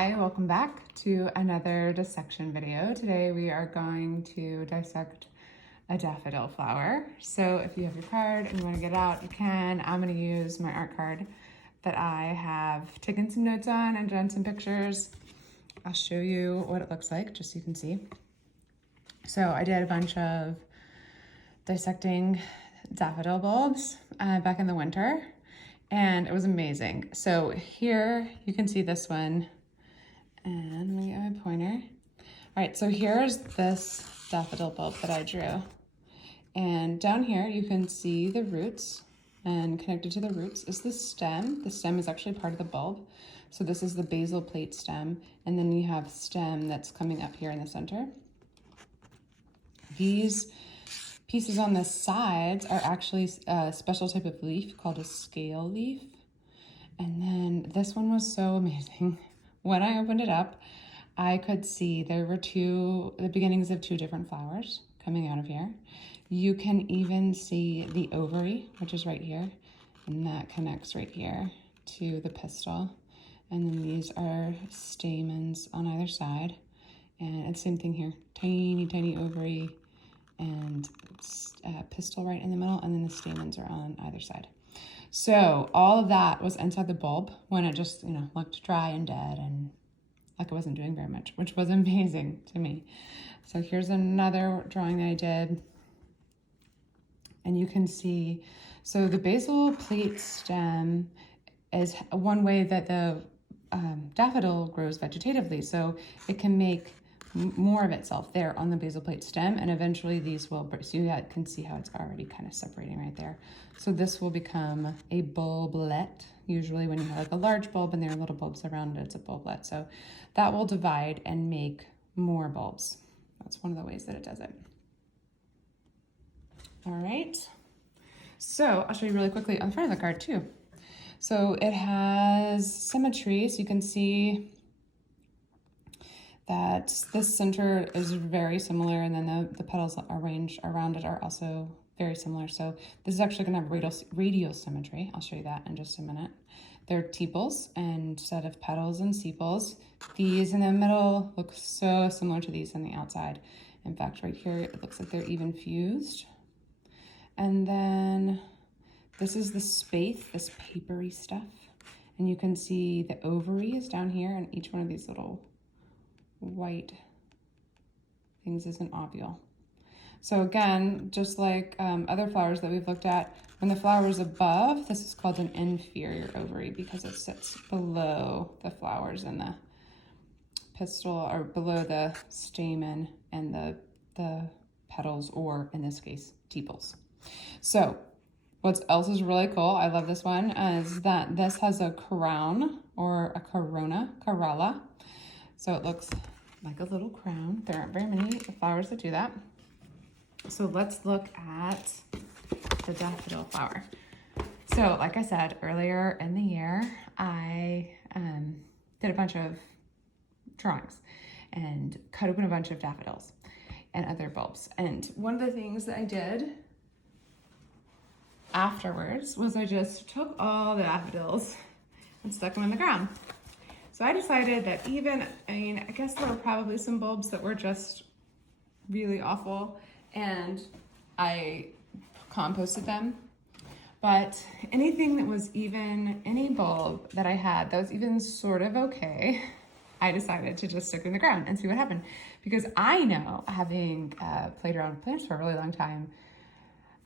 Hi, welcome back to another dissection video. Today we are going to dissect a daffodil flower. So if you have your card and you want to get it out, you can. I'm going to use my art card that I have taken some notes on and done some pictures. I'll show you what it looks like just so you can see. So I did a bunch of dissecting daffodil bulbs back in the winter, and it was amazing. So here you can see this one, and let me get my pointer. All right, so here's this daffodil bulb that I drew. And down here you can see the roots, and connected to the roots is the stem. The stem is actually part of the bulb. So this is the basal plate stem, and then you have stem that's coming up here in the center. These pieces on the sides are actually a special type of leaf called a scale leaf. And then this one was so amazing. When I opened it up, I could see there were the beginnings of two different flowers coming out of here. You can even see the ovary, which is right here, and that connects right here to the pistil. And then these are stamens on either side. And it's the same thing here, tiny, tiny ovary, and pistil right in the middle, and then the stamens are on either side. So all of that was inside the bulb when it just, looked dry and dead and like it wasn't doing very much, which was amazing to me. So here's another drawing that I did. And you can see, so the basal plate stem is one way that the daffodil grows vegetatively. So it can make more of itself there on the basal plate stem, and eventually these will, so you can see how it's already kind of separating right there. So this will become a bulblet. Usually when you have like a large bulb and there are little bulbs around it, it's a bulblet. So that will divide and make more bulbs. That's one of the ways that it does it. All right, so I'll show you really quickly on the front of the card too. So it has symmetry, so you can see that this center is very similar, and then the petals arranged around it are also very similar. So this is actually going to have radial symmetry. I'll show you that in just a minute. They're tepals instead of petals and sepals. These in the middle look so similar to these on the outside. In fact, right here, it looks like they're even fused. And then this is the spathe, this papery stuff. And you can see the ovary is down here, and each one of these little white things is an ovule. So again, just like other flowers that we've looked at, when the flower is above, this is called an inferior ovary because it sits below the flowers in the pistil, or below the stamen and the petals, or in this case, tepals. So what else is really cool, I love this one, is that this has a crown, or a corolla. So it looks like a little crown. There aren't very many flowers that do that. So let's look at the daffodil flower. So like I said earlier in the year, I did a bunch of drawings and cut open a bunch of daffodils and other bulbs. And one of the things that I did afterwards was I just took all the daffodils and stuck them in the ground. So I decided that I guess there were probably some bulbs that were just really awful, and I composted them. But anything that was any bulb that I had that was even sort of okay, I decided to just stick in the ground and see what happened. Because I know, having played around with plants for a really long time,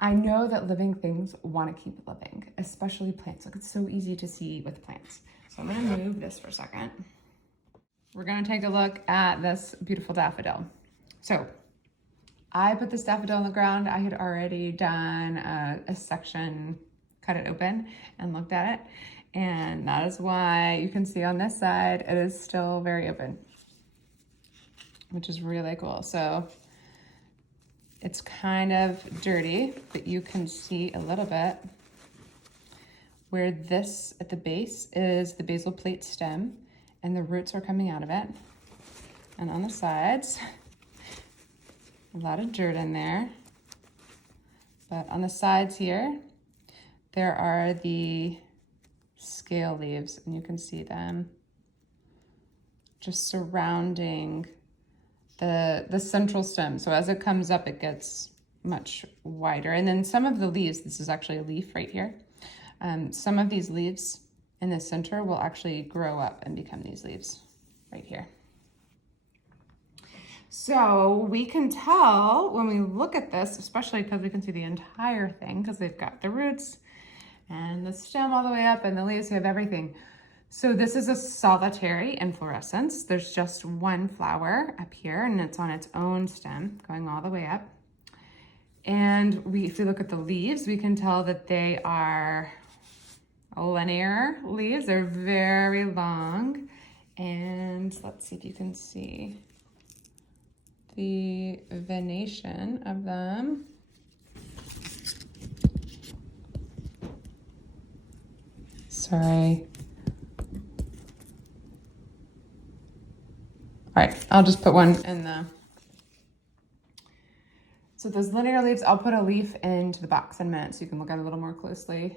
I know that living things want to keep living, especially plants. Like, it's so easy to see with plants. So I'm going to move this for a second. We're going to take a look at this beautiful daffodil. So I put this daffodil on the ground. I had already done a section, cut it open and looked at it. And that is why you can see on this side, it is still very open, which is really cool. So it's kind of dirty, but you can see a little bit where this at the base is the basal plate stem, and the roots are coming out of it. And on the sides, a lot of dirt in there. But on the sides here, there are the scale leaves, and you can see them just surrounding the central stem. So as it comes up, it gets much wider. And then some of the leaves, this is actually a leaf right here. Some of these leaves in the center will actually grow up and become these leaves right here. So we can tell when we look at this, especially because we can see the entire thing, because they've got the roots and the stem all the way up and the leaves, we have everything. So this is a solitary inflorescence. There's just one flower up here and it's on its own stem going all the way up. And if we look at the leaves, we can tell that they are linear leaves. They're very long. And let's see if you can see the venation of them. Sorry. All right, I'll just put one in the... So those linear leaves, I'll put a leaf into the box in a minute so you can look at it a little more closely.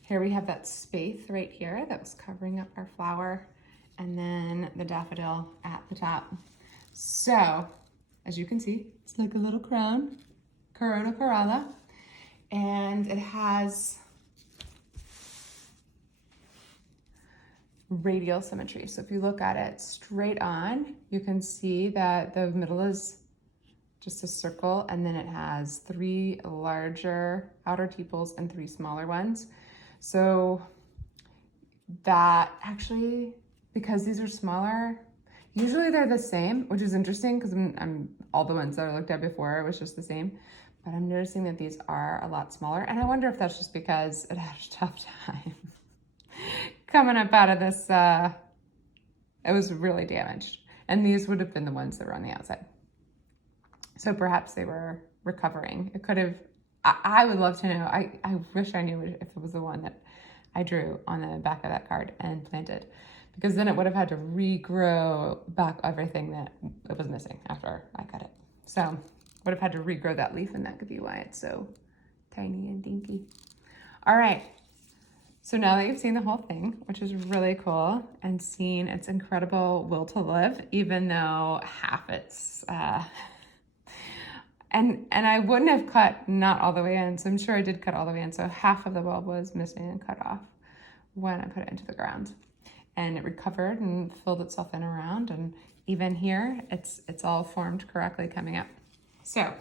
Here we have that spathe right here that was covering up our flower, and then the daffodil at the top. So, as you can see, it's like a little crown, corona corolla, and it has radial symmetry. So if you look at it straight on, you can see that the middle is just a circle, and then it has 3 larger outer tepals and 3 smaller ones. So that actually, because these are smaller, usually they're the same, which is interesting because I'm all the ones that I looked at before, it was just the same. But I'm noticing that these are a lot smaller, and I wonder if that's just because it had a tough time coming up out of this. It was really damaged, and these would have been the ones that were on the outside. So perhaps they were recovering. It could have, I would love to know. I wish I knew if it was the one that I drew on the back of that card and planted, because then it would have had to regrow back everything that it was missing after I cut it. So would have had to regrow that leaf, and that could be why it's so tiny and dinky. All right. So now that you've seen the whole thing, which is really cool, and seen its incredible will to live, even though half its, and I wouldn't have cut not all the way in, so I'm sure I did cut all the way in. So half of the bulb was missing and cut off when I put it into the ground, and it recovered and filled itself in around. And even here, it's all formed correctly coming up. So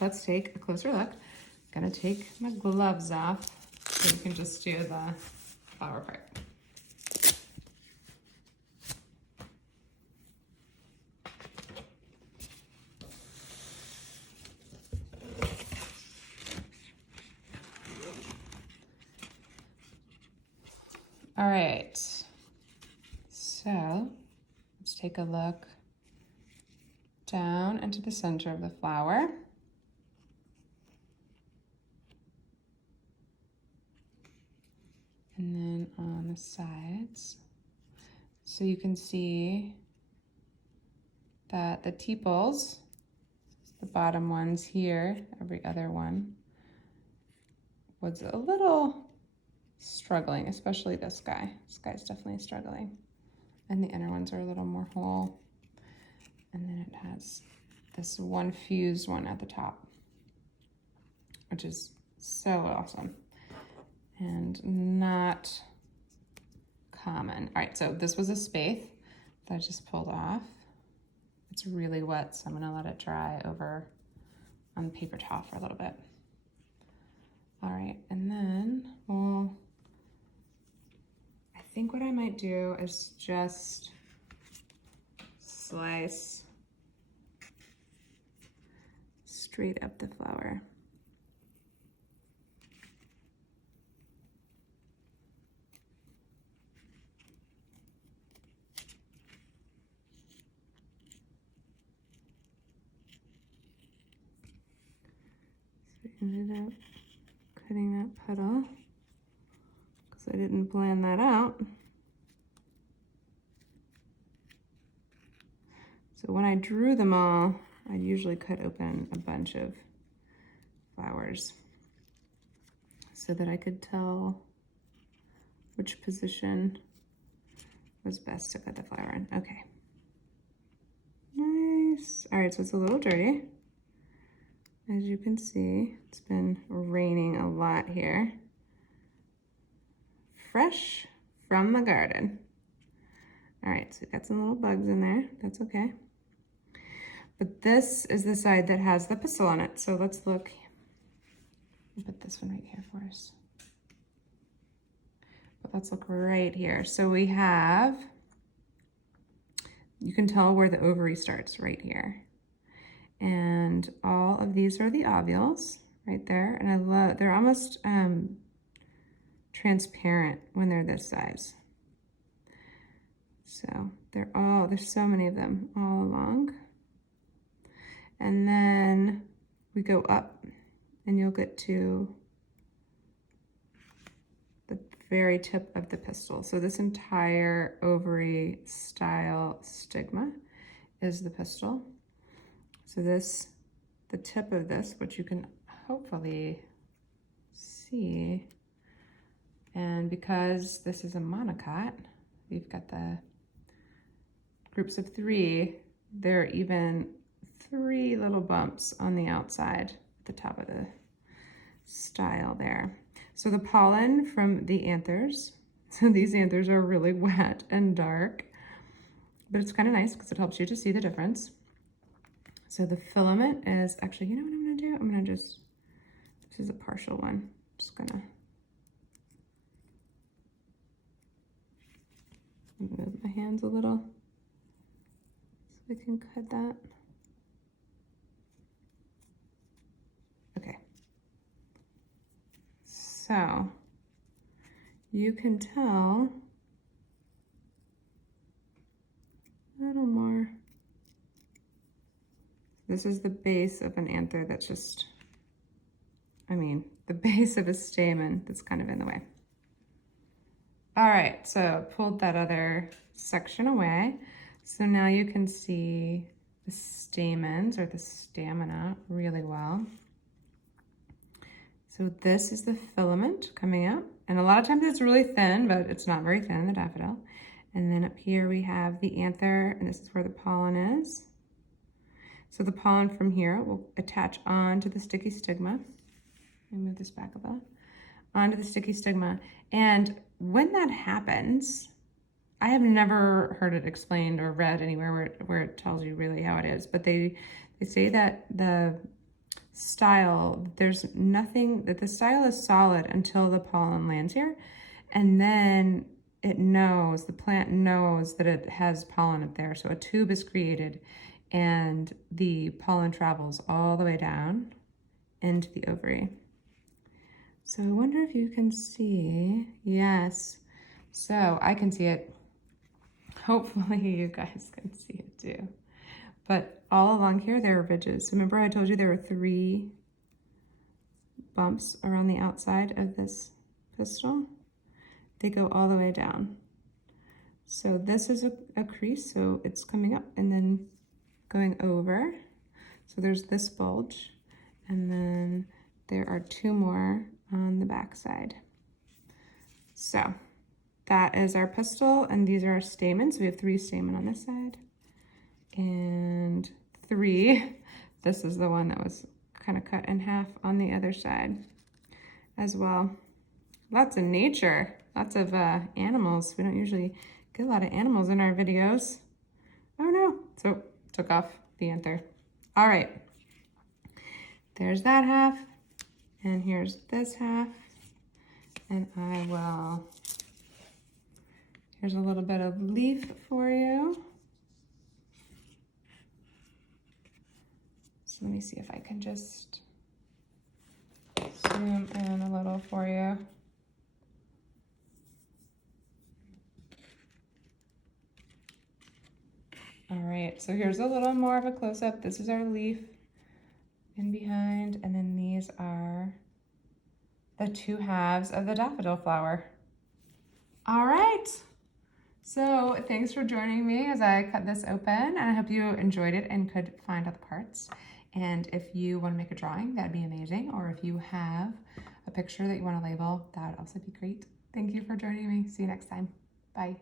let's take a closer look. I'm gonna take my gloves off so you can just do the flower part. All right, so let's take a look down into the center of the flower. And then on the sides. So you can see that the tepals, the bottom ones here, every other one, was a little struggling, especially this guy. This guy's definitely struggling. And the inner ones are a little more whole. And then it has this one fused one at the top, which is so awesome and not common. All right, so this was a spathe that I just pulled off. It's really wet, so I'm gonna let it dry over on paper towel for a little bit. All right, and then I think what I might do is just slice straight up the flower. So I ended up cutting that petal because I didn't plan that out. So when I drew them all, I'd usually cut open a bunch of flowers so that I could tell which position was best to cut the flower in. Okay. Nice. All right, so it's a little dirty. As you can see, it's been raining a lot here. Fresh from the garden. All right, so we've got some little bugs in there. That's okay. But this is the side that has the pistil on it. So let's look. I'll put this one right here for us. But let's look right here. So we have, you can tell where the ovary starts right here. And all of these are the ovules right there. And I love, they're almost transparent when they're this size. So there's so many of them all along. And then we go up and you'll get to the very tip of the pistil. So this entire ovary style stigma is the pistil. So this, the tip of this, which you can hopefully see, and because this is a monocot, we've got the groups of 3, there are even 3 little bumps on the outside at the top of the style there. So the pollen from the anthers, so these anthers are really wet and dark, but it's kind of nice because it helps you to see the difference. So the filament is actually, you know what I'm gonna do? I'm gonna just, this is a partial one. I'm just gonna move my hands a little so I can cut that. Okay. So you can tell a little more. This is the base of an anther that's just, I mean, the base of a stamen that's kind of in the way. All right, so pulled that other section away. So now you can see the stamens or the stamina really well. So this is the filament coming up. And a lot of times it's really thin, but it's not very thin, the daffodil. And then up here we have the anther, and this is where the pollen is. So the pollen from here will attach onto the sticky stigma. Let me move this back a bit. Onto the sticky stigma. And when that happens, I have never heard it explained or read anywhere where it tells you really how it is, but they say that the style, there's nothing, that the style is solid until the pollen lands here. And then it knows, the plant knows that it has pollen up there. So a tube is created and the pollen travels all the way down into the ovary. So I wonder if you can see, yes. So I can see it. Hopefully you guys can see it too. But all along here, there are ridges. Remember I told you there were 3 bumps around the outside of this pistil? They go all the way down. So this is a crease, so it's coming up and then going over. So there's this bulge, and then there are 2 more on the back side. So that is our pistil, and these are our stamens. We have 3 stamen on this side, and 3. This is the one that was kind of cut in half on the other side as well. Lots of nature, lots of animals. We don't usually get a lot of animals in our videos. Oh no, so took off the anther. All right, there's that half, and here's this half, and I will, here's a little bit of leaf for you. So let me see if I can just zoom in a little for you. All right, so here's a little more of a close-up. This is our leaf in behind, and then these are the 2 halves of the daffodil flower. All right, so thanks for joining me as I cut this open, and I hope you enjoyed it and could find all the parts. And if you want to make a drawing, that'd be amazing. Or if you have a picture that you want to label, that would also be great. Thank you for joining me. See you next time. Bye.